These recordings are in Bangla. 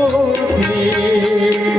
હાલો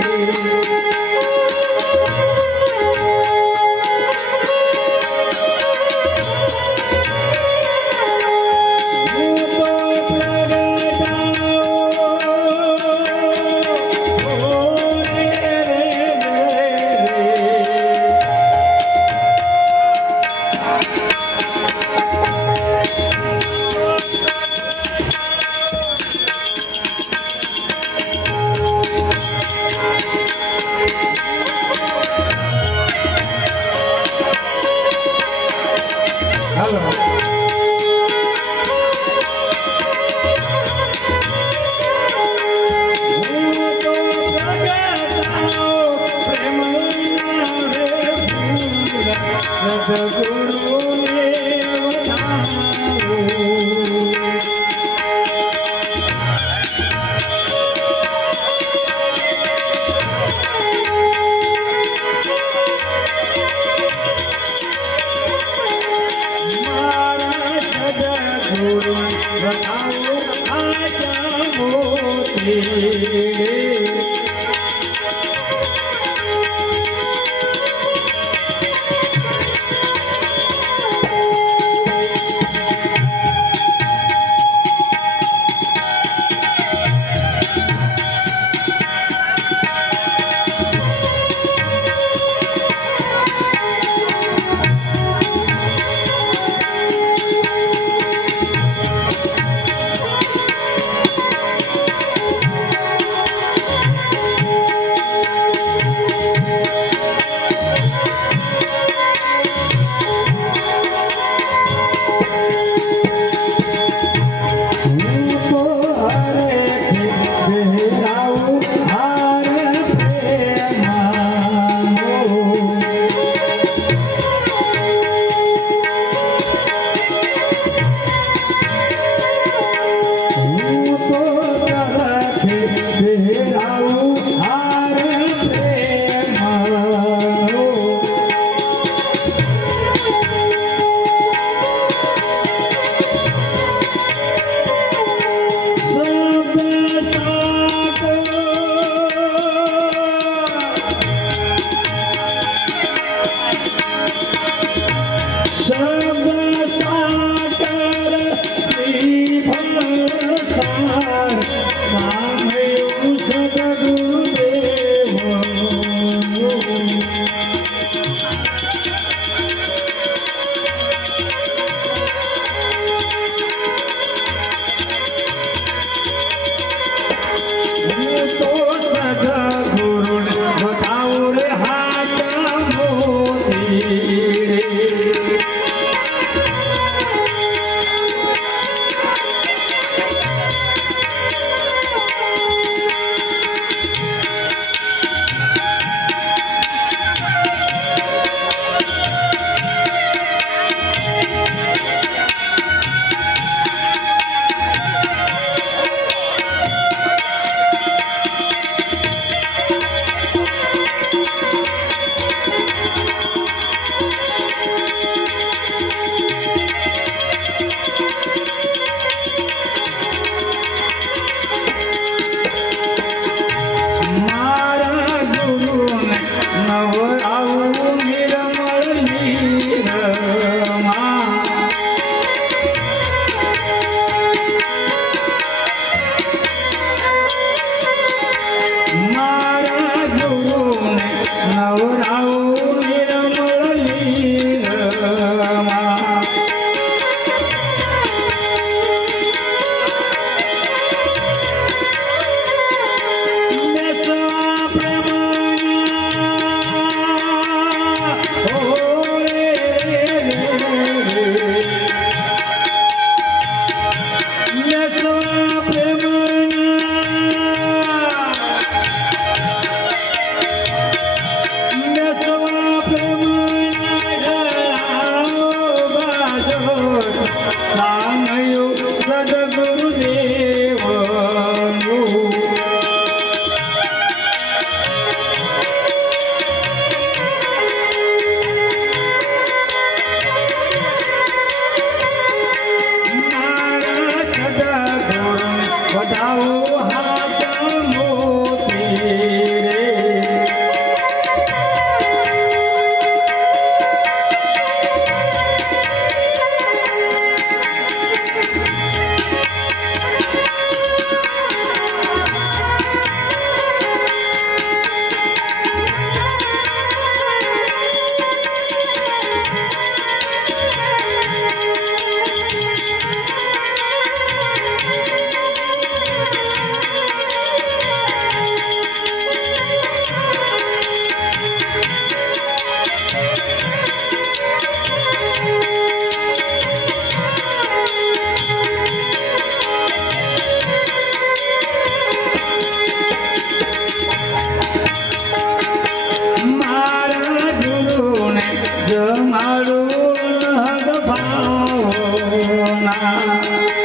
না